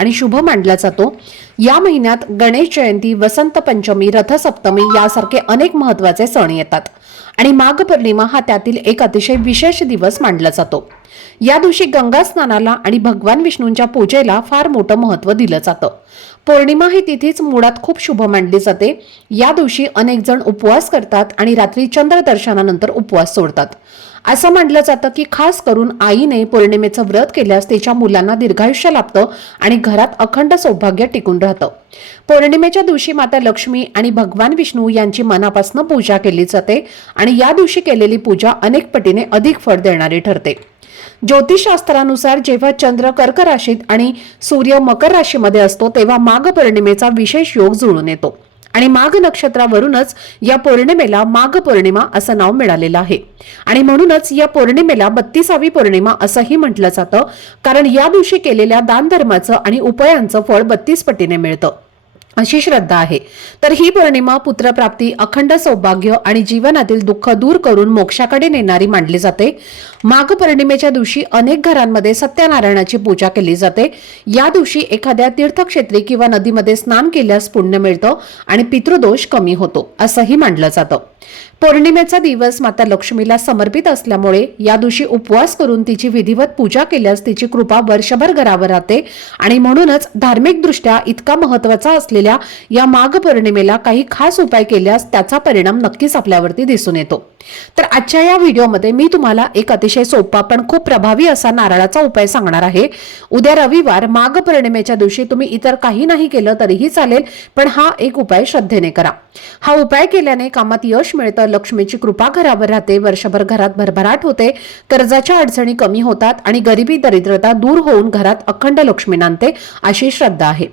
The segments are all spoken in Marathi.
आणि शुभ मानला जातो. या महिन्यात गणेश जयंती वसंत पंचमी रथसप्तमी यासारखे अनेक महत्त्वाचे सण येतात. आणि माघ पौर्णिमा हा त्यातील एक अतिशय विशेष दिवस मानला जातो. या दिवशी गंगा स्नानाला आणि भगवान विष्णूंच्या पूजेला फार मोठं महत्त्व दिलं जातं. पौर्णिमा ही तिथीच मुळात खूप शुभ मानली जाते. या दिवशी अनेक जण उपवास करतात आणि रात्री चंद्र दर्शनानंतर उपवास सोडतात. असं म्हटलं जातं की खास करून आईने पौर्णिमेचं व्रत केल्यास तिच्या मुलांना दीर्घायुष्य लाभतं आणि घरात अखंड सौभाग्य टिकून राहतं. पौर्णिमेच्या दिवशी माता लक्ष्मी आणि भगवान विष्णू यांची मनापासून पूजा केली जाते आणि या दिवशी केलेली पूजा अनेक पटीने अधिक फळ देणारी ठरते. ज्योतिषशास्त्रानुसार जेव्हा चंद्र कर्क राशीत आणि सूर्य मकर राशीमध्ये असतो तेव्हा माघ पौर्णिमेचा विशेष योग जुळून येतो. आणि माघ नक्षत्रावरूनच या पौर्णिमेला माघ पौर्णिमा असं नाव मिळालेलं आहे. आणि म्हणूनच या पौर्णिमेला बत्तीसावी पौर्णिमा असंही म्हटलं जातं कारण या दिवशी केलेल्या दान धर्माचं आणि उपायांचं फळ बत्तीस पटीने मिळतं. अशी श्रद्धा आहे. तर ही पौर्णिमा पुत्रप्राप्ती अखंड सौभाग्य आणि जीवनातील दुःख दूर करून मोक्षाकडे नेणारी मानली जाते. माघ पौर्णिमेच्या दिवशी अनेक घरांमध्ये सत्यनारायणाची पूजा केली जाते. या दिवशी एखाद्या तीर्थक्षेत्री किंवा नदीमध्ये स्नान केल्यास पुण्य मिळतं आणि पितृदोष कमी होतो असंही मानलं जातं. पौर्णिमेचा दिवस माता लक्ष्मीला समर्पित असल्यामुळे या दिवशी उपवास करून तिची विधिवत पूजा केल्यास तिची कृपा वर्षभर घरावर राहते. आणि म्हणूनच धार्मिकदृष्ट्या इतका महत्त्वाचा असलेल्या या माघ पौर्णिमेला काही खास उपाय केल्यास त्याचा परिणाम नक्कीच आपल्यावरती दिसून येतो. तर आजच्या या व्हिडिओमध्ये मी तुम्हाला एक अतिशय सोपा पण खूप प्रभावी असा नारळाचा उपाय सांगणार आहे. उद्या रविवार माघ पौर्णिमेच्या दिवशी तुम्ही इतर काही नाही केलं तरीही चालेल पण हा एक उपाय श्रद्धेने करा. हा उपाय केल्याने कामात यश मिळतं लक्ष्मीची कृपा घरावर राहते वर्षभर घरात भरभराट होते कर्जाच्या अडचणी कमी होतात आणि गरिबी दरिद्रता दूर होऊन घरात अखंड लक्ष्मी नांदते अशी श्रद्धा आहे.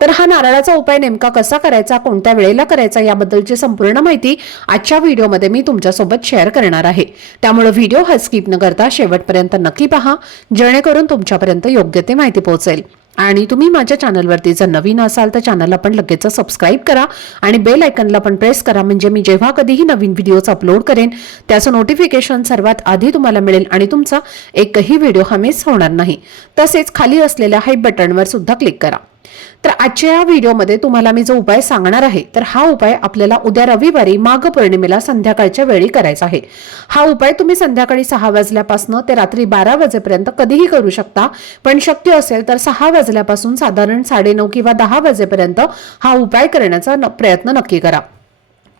तर हा नारळाचा उपाय नेमका कसा करायचा कोणत्या वेळेला करायचा याबद्दलची संपूर्ण माहिती आजच्या व्हिडिओमध्ये मी तुमच्यासोबत शेअर करणार आहे. त्यामुळे व्हिडिओ हा स्किप न करता शेवटपर्यंत नक्की पहा जेणेकरून तुमच्यापर्यंत योग्य ते माहिती पोहोचेल. आणि तुम्ही माझ्या चॅनलवरती जर नवीन असाल तर चॅनलला पण लगेच सबस्क्राईब करा आणि बेल आयकनला पण प्रेस करा. म्हणजे मी जेव्हा कधीही नवीन व्हिडिओज अपलोड करेन त्याचं नोटिफिकेशन सर्वात आधी तुम्हाला मिळेल आणि तुमचा एकही व्हिडिओ हा मिस होणार नाही. तसेच खाली असलेल्या हाईप बटनवर सुद्धा क्लिक करा. तर आजच्या या व्हिडिओमध्ये तुम्हाला मी जो उपाय सांगणार आहे तर हा उपाय आपल्याला उद्या रविवारी माघ पौर्णिमेला संध्याकाळच्या वेळी करायचा आहे. हा उपाय तुम्ही संध्याकाळी सहा वाजल्यापासून ते रात्री बारा वाजेपर्यंत कधीही करू शकता पण शक्य असेल तर सहा वाजल्यापासून साधारण साडेनऊ किंवा दहा वाजेपर्यंत हा उपाय करण्याचा प्रयत्न नक्की करा.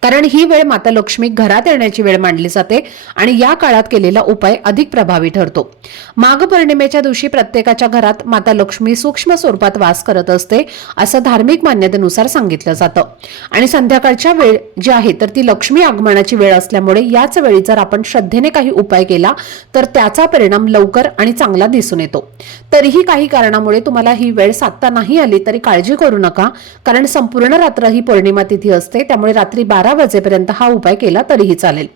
कारण ही वेळ माता लक्ष्मी घरात येण्याची वेळ मानली जाते आणि या काळात केलेला उपाय अधिक प्रभावी ठरतो. माघ पौर्णिमेच्या दिवशी प्रत्येकाच्या घरात माता लक्ष्मी सूक्ष्म स्वरूपात वास करत असते असं धार्मिक मान्यतेनुसार सांगितलं जातं. आणि संध्याकाळच्या वेळ जी आहे तर ती लक्ष्मी आगमनाची वेळ असल्यामुळे याच वेळी जर आपण श्रद्धेने काही उपाय केला तर त्याचा परिणाम लवकर आणि चांगला दिसून येतो. तरीही काही कारणामुळे तुम्हाला ही वेळ साधता नाही आली तरी काळजी करू नका कारण संपूर्ण रात्र ही पौर्णिमा तिथी असते त्यामुळे रात्री बारा वाजेपर्यंत हा उपाय केला तरीही चालेल.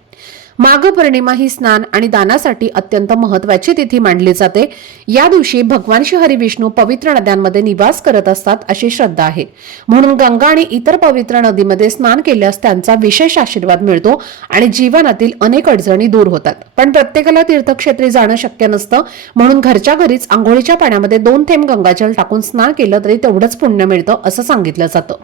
माघ पौर्णिमा ही स्नान आणि दानासाठी अत्यंत महत्वाची तिथी मानली जाते. या दिवशी भगवान श्री हरी विष्णू पवित्र नद्यांमध्ये निवास करत असतात अशी श्रद्धा आहे. म्हणून गंगा आणि इतर पवित्र नदीमध्ये स्नान केल्यास त्यांचा विशेष आशीर्वाद मिळतो आणि जीवनातील अनेक अडचणी दूर होतात. पण प्रत्येकाला तीर्थक्षेत्री जाणं शक्य नसतं. म्हणून घरच्या घरीच आंघोळीच्या पाण्यामध्ये दोन थेंब गंगाजल टाकून स्नान केलं तरी तेवढंच पुण्य मिळतं असं सांगितलं जातं.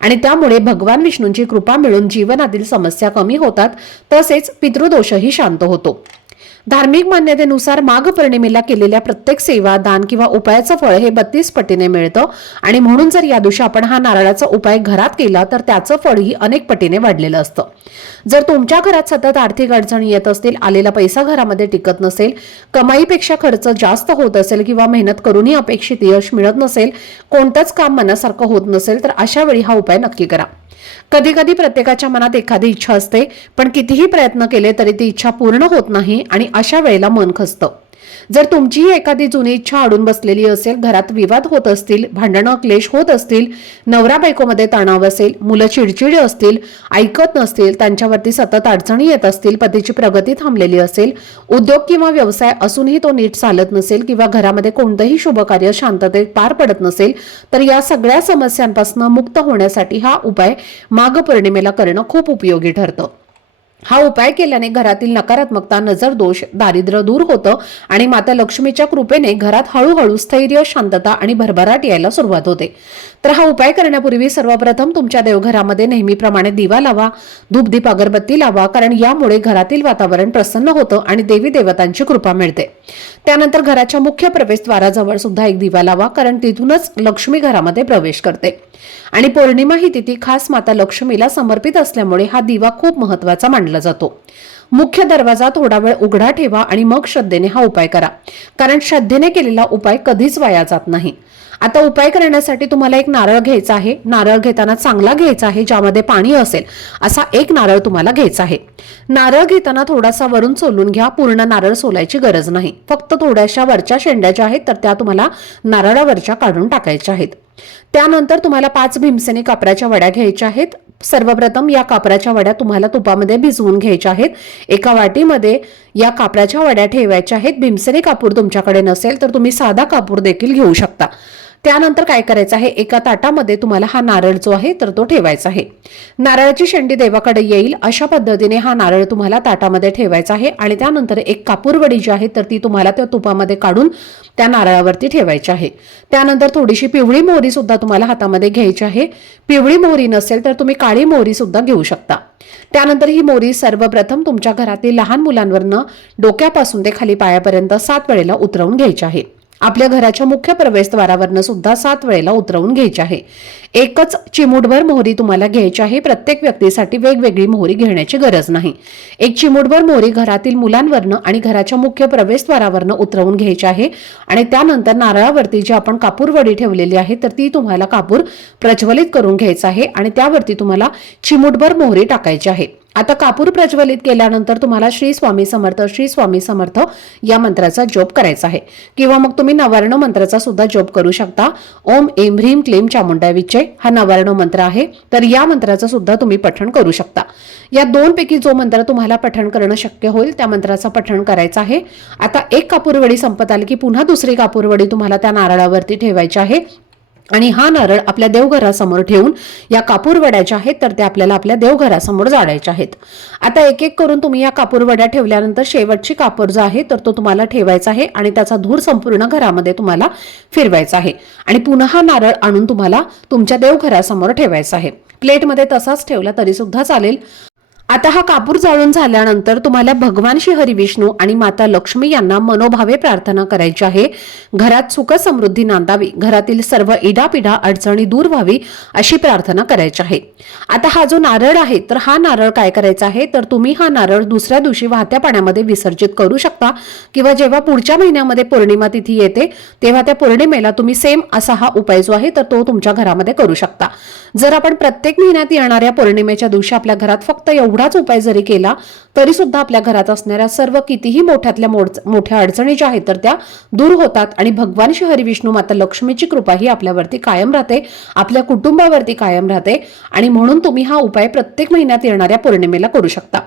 आणि त्यामुळे भगवान विष्णूंची कृपा मिळून जीवनातील समस्या कमी होतात तसेच पितृदोषही शांत होतो. धार्मिक मान्यतेनुसार माघ पौर्णिमेला केलेल्या प्रत्येक सेवा दान किंवा उपायाचं फळ हे बत्तीस पटीने मिळतं आणि म्हणून जर या दिवशी आपण हा नारळाचा उपाय घरात केला तर त्याचं फळही अनेक पटीने वाढलेलं असतं. जर तुमच्या घरात सतत आर्थिक अडचणी येत असतील आलेला पैसा घरामध्ये टिकत नसेल कमाईपेक्षा खर्च जास्त होत असेल किंवा मेहनत करूनही अपेक्षित यश मिळत नसेल कोणतंच काम मनासारखं होत नसेल तर अशा वेळी हा उपाय नक्की करा. कधी कधी प्रत्येकाच्या मनात एखादी इच्छा असते पण कितीही प्रयत्न केले तरी ती इच्छा पूर्ण होत नाही आणि अशा वेळेला मन खसतं. जर तुमचीही एखादी जुनी इच्छा अडून बसलेली असेल घरात विवाद होत असतील भांडणं क्लेश होत असतील नवरा बायकोमध्ये तणाव असेल मुलं चिडचिडी असतील ऐकत नसतील त्यांच्यावरती सतत अडचणी येत असतील पतीची प्रगती थांबलेली असेल उद्योग किंवा व्यवसाय असूनही तो नीट चालत नसेल किंवा घरामध्ये कोणतंही शुभकार्य शांततेत पार पडत नसेल तर या सगळ्या समस्यांपासून मुक्त होण्यासाठी हा उपाय माघ पौर्णिमेला करणं खूप उपयोगी ठरतं. हा उपाय केल्याने घरातील नकारात्मकता नजर दोष दारिद्र्य दूर होतं आणि माता लक्ष्मीच्या कृपेने घरात हळूहळू स्थैर्य शांतता आणि भरभराट यायला सुरुवात होते. तर हा उपाय करण्यापूर्वी सर्वप्रथम तुमच्या देवघरामध्ये नेहमीप्रमाणे दिवा लावा धूपदीप अगरबत्ती लावा कारण यामुळे घरातील वातावरण प्रसन्न होतं आणि देवी देवतांची कृपा मिळते. त्यानंतर घराच्या मुख्य प्रवेशद्वाराजवळ सुद्धा एक दिवा लावा कारण तिथूनच लक्ष्मी घरामध्ये प्रवेश करते. आणि पौर्णिमा ही तिथी खास माता लक्ष्मीला समर्पित असल्यामुळे हा दिवा खूप महत्त्वाचा मानला जातो. मुख्य दरवाजा थोडा वेळ उघडा ठेवा आणि मग श्रद्धेने हा उपाय करा. कारण श्रद्धेने केलेला उपाय कधीच वाया जात नाही. आता उपाय करण्यासाठी तुम्हाला एक नारळ घ्यायचा आहे. नारळ घेताना चांगला घ्यायचा आहे ज्यामध्ये पाणी असेल असा एक नारळ तुम्हाला घ्यायचा आहे. नारळ घेताना थोडासा वरून सोलून घ्या. पूर्ण नारळ सोलायची गरज नाही. फक्त थोड्याशा वरच्या शेंड्या ज्या आहेत तर त्या तुम्हाला नारळावरच्या काढून टाकायच्या आहेत. त्यानंतर तुम्हाला पाच भीमसेने कापराच्या वड्या घ्यायच्या आहेत. सर्वप्रथम या कापराच्या वड्या तुम्हाला तुपामध्ये भिजवून घ्यायच्या आहेत. एका वाटीमध्ये या कापराच्या वड्या ठेवायच्या आहेत. भीमसेनी कापूर तुमच्याकडे नसेल तर तुम्ही साधा कापूर देखील घेऊ शकता. त्यानंतर काय करायचं आहे? एका ताटामध्ये तुम्हाला हा नारळ जो आहे तर तो ठेवायचा आहे. नारळाची शेंडी देवाकडे येईल अशा पद्धतीने हा नारळ तुम्हाला ताटामध्ये ठेवायचा आहे आणि त्यानंतर एक कापूरवडी जी आहे तर ती तुम्हाला त्या तुपामध्ये काढून त्या नारळावरती ठेवायची आहे. त्यानंतर थोडीशी पिवळी मोहरी सुद्धा तुम्हाला हातामध्ये घ्यायची आहे. पिवळी मोहरी नसेल तर तुम्ही काळी मोहरी सुद्धा घेऊ शकता. त्यानंतर ही मोहरी सर्वप्रथम तुमच्या घरातील लहान मुलांवरनं डोक्यापासून ते खाली पायापर्यंत सात वेळेला उतरवून घ्यायची आहे. आपल्या घराच्या मुख्य प्रवेशद्वारावरनं सुद्धा सात वेळेला उतरवून घ्यायची आहे. एकच चिमूटभर मोहरी तुम्हाला घ्यायची आहे. प्रत्येक व्यक्तीसाठी वेगवेगळी मोहरी घेण्याची गरज नाही. एक चिमूटभर मोहरी घरातील मुलांवरनं आणि घराच्या मुख्य प्रवेशद्वारावरनं उतरवून घ्यायची आहे आणि त्यानंतर नारळावरती जी आपण कापूरवडी ठेवलेली आहे तर ती तुम्हाला कापूर प्रज्वलित करून घ्यायचा आहे आणि त्यावरती तुम्हाला चिमूटभर मोहरी टाकायची आहे. आता कापूर प्रज्वलित केल्यानंतर तुम्हाला श्री स्वामी समर्थ श्री स्वामी समर्थ या मंत्राचा जप करायचा आहे. किंवा मग तुम्ही नवर्ण मंत्राचा सुद्धा जप करू शकता. ओम एम ह्रीम क्लेम चामुंडा विजय हा नवर्ण मंत्र आहे. तर या मंत्राचं सुद्धा तुम्ही पठण करू शकता. या दोन पैकी जो मंत्र तुम्हाला पठण करणं शक्य होईल त्या मंत्राचं पठण करायचं आहे. आता एक कापूरवडी संपत आली की पुन्हा दुसरी कापूरवडी तुम्हाला त्या नारळावरती ठेवायची आहे. आणि हा नारळ आपल्या देवघरासमोर ठेवून या कापूरवड्याच्या आहेत तर त्या आपल्याला आपल्या देवघरासमोर जाळायच्या आहेत. आता एक एक करून तुम्ही या कापूरवड्या ठेवल्यानंतर शेवटची कापूर जो आहे तर तो तुम्हाला ठेवायचा आहे आणि त्याचा धूर संपूर्ण घरामध्ये तुम्हाला फिरवायचा आहे. आणि पुन्हा नारळ आणून तुम्हाला तुमच्या देवघरासमोर ठेवायचा आहे. प्लेटमध्ये तसाच ठेवला तरी सुद्धा चालेल. आता हा कापूर जाळून झाल्यानंतर तुम्हाला भगवान श्री हरी विष्णू आणि माता लक्ष्मी यांना मनोभावे प्रार्थना करायची आहे. घरात सुख समृद्धी नांदावी. घरातील सर्व इडापिडा अडचणी दूर व्हावी अशी प्रार्थना करायची आहे. आता हा जो नारळ आहे तर हा नारळ काय करायचा आहे? तर तुम्ही हा नारळ दुसऱ्या दिवशी वाहत्या पाण्यामध्ये विसर्जित करू शकता किंवा जेव्हा पुढच्या महिन्यामध्ये पौर्णिमा तिथी येते तेव्हा त्या पौर्णिमेला तुम्ही सेम असा हा उपाय जो आहे तर तो तुमच्या घरामध्ये करू शकता. जर आपण प्रत्येक महिन्यात येणाऱ्या पौर्णिमेच्या दिवशी आपल्या घरात फक्त एवढाच उपाय जरी केला तरी सुद्धा आपल्या घरात असणाऱ्या सर्व कितीही मोठ्यातल्या मोड- मोठ्या अडचणी ज्या आहेत तर त्या दूर होतात. आणि भगवान श्री हरी विष्णू माता लक्ष्मीची कृपा ही आपल्यावरती कायम राहते. आपल्या कुटुंबावरती कायम राहते. आणि म्हणून तुम्ही हा उपाय प्रत्येक महिन्यात येणाऱ्या पौर्णिमेला करू शकता.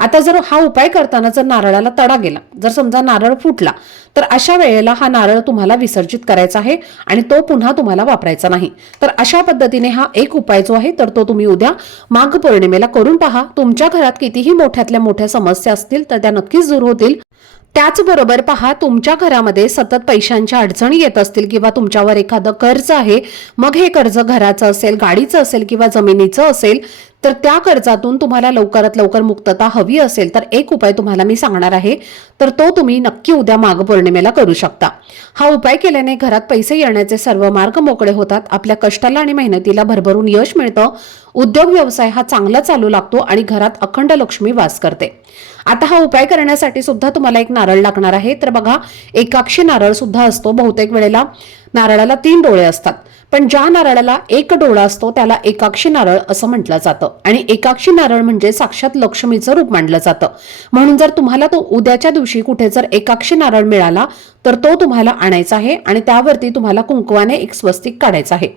आता जर हा उपाय करताना जर नारळाला तडा गेला जर समजा नारळ फुटला तर अशा वेळेला हा नारळ तुम्हाला विसर्जित करायचा आहे आणि तो पुन्हा तुम्हाला वापरायचा नाही. तर अशा पद्धतीने हा एक उपाय जो आहे तर तो तुम्ही उद्या माघ पौर्णिमेला करून पहा. तुमच्या घरात कितीही मोठ्यातल्या मोठ्या समस्या असतील तर त्या नक्कीच दूर होतील. त्याचबरोबर पहा तुमच्या घरामध्ये सतत पैशांच्या अडचणी येत असतील किंवा तुमच्यावर एखादं कर्ज आहे मग हे कर्ज घराचं असेल गाडीचं असेल किंवा जमिनीचं असेल तर त्या कर्जातून तुम्हाला लवकरात लवकर मुक्तता हवी असेल तर एक उपाय तुम्हाला मी सांगणार आहे तर तो तुम्ही नक्की उद्या माघपौर्णिमेला करू शकता. हा उपाय केल्याने घरात पैसे येण्याचे सर्व मार्ग मोकळे होतात आपल्या कष्टाला आणि मेहनतीला भरभरून यश मिळतं उद्योग व्यवसाय हा चांगला चालू लागतो आणि घरात अखंड लक्ष्मी वास करते. आता हा उपाय करण्यासाठी सुद्धा तुम्हाला एक नारळ लागणार आहे. तर बघा एकाक्षी नारळ सुद्धा असतो बहुतेक वेळेला. नारळाला तीन डोळे असतात. पण ज्या नारळाला एक डोळा असतो त्याला एकाक्षी नारळ असं म्हटलं जातं. आणि एकाक्षी नारळ म्हणजे साक्षात लक्ष्मीचं रूप मानलं जातं. म्हणून जर तुम्हाला तो उद्याच्या दिवशी कुठे जर एकाक्षी नारळ मिळाला तर तो तुम्हाला आणायचा आहे आणि त्यावरती तुम्हाला कुंकवाने एक स्वस्तिक काढायचा आहे.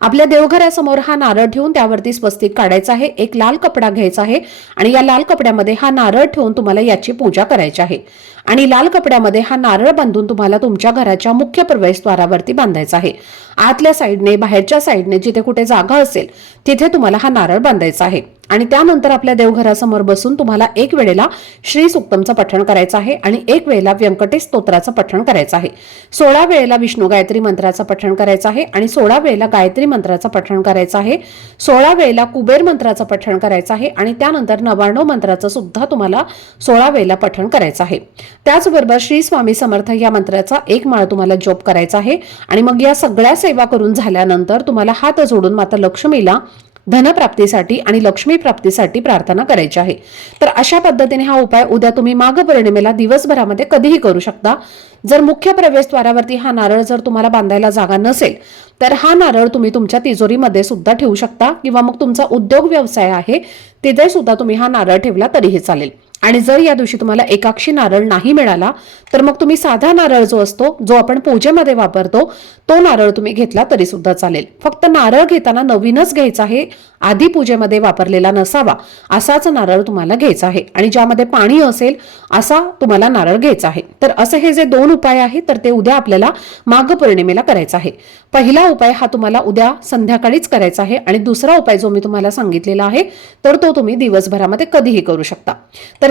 आपल्या देवघरासमोर हा नारळ ठेवून त्यावरती स्वस्तिक काढायचा आहे एक लाल कपडा घ्यायचा आहे आणि या लाल कपड्यामध्ये हा नारळ ठेवून तुम्हाला याची पूजा करायची आहे. आणि लाल कपड्यामध्ये हा नारळ बांधून तुम्हाला तुमच्या घराच्या मुख्य प्रवेशद्वारावरती बांधायचा आहे. आतल्या साईडने बाहेरच्या साईडने जिथे कुठे जागा असेल तिथे तुम्हाला हा नारळ बांधायचा आहे. आणि त्यानंतर आपल्या देवघरासमोर बसून तुम्हाला एक वेळेला श्री सुक्तमचं पठण करायचं आहे आणि एक वेळेला व्यंकटेश स्तोत्राचं पठण करायचं आहे. सोळा वेळेला विष्णू गायत्री मंत्राचं पठण करायचं आहे आणि सोळा वेळेला गायत्री मंत्राचं पठण करायचं आहे. सोळा वेळेला कुबेर मंत्राचं पठण करायचं आहे आणि त्यानंतर नवाण्णव मंत्राचं सुद्धा तुम्हाला सोळा वेळेला पठण करायचं आहे. त्याचबरोबर श्री स्वामी समर्थ या मंत्राचा एक माळ तुम्हाला जॉब करायचा आहे आणि मग या सगळ्या सेवा करून झाल्यानंतर तुम्हाला हात जोडून माता लक्ष्मीला धनप्राप्तीसाठी आणि लक्ष्मी प्राप्तीसाठी प्रार्थना करायची आहे. तर अशा पद्धतीने हा उपाय उद्या तुम्ही माघ पौर्णिमेला दिवसभरामध्ये कधीही करू शकता. जर मुख्य प्रवेशद्वारावरती हा नारळ जर तुम्हाला बांधायला जागा नसेल तर हा नारळ तुम्ही तुमच्या तिजोरीमध्ये सुद्धा ठेवू शकता किंवा मग तुमचा उद्योग व्यवसाय आहे तिथे सुद्धा तुम्ही हा नारळ ठेवला तरीही चालेल. आणि जर या दिवशी तुम्हाला एकाक्षी नारळ नाही मिळाला तर मग तुम्ही साधा नारळ जो असतो जो आपण पूजेमध्ये वापरतो तो नारळ तुम्ही घेतला तरी सुद्धा चालेल. फक्त नारळ घेताना नवीनच घ्यायचा आहे आधी पूजेमध्ये वापरलेला नसावा असाच नारळ तुम्हाला घ्यायचा आहे. आणि ज्यामध्ये पाणी असेल असा तुम्हाला नारळ घ्यायचा आहे. तर असे हे जे दोन उपाय आहेत तर ते उद्या आपल्याला माघ पौर्णिमेला करायचा आहे. पहिला उपाय हा तुम्हाला उद्या संध्याकाळीच करायचा आहे आणि दुसरा उपाय जो मी तुम्हाला सांगितलेला आहे तर तो तुम्ही दिवसभरामध्ये कधीही करू शकता. तर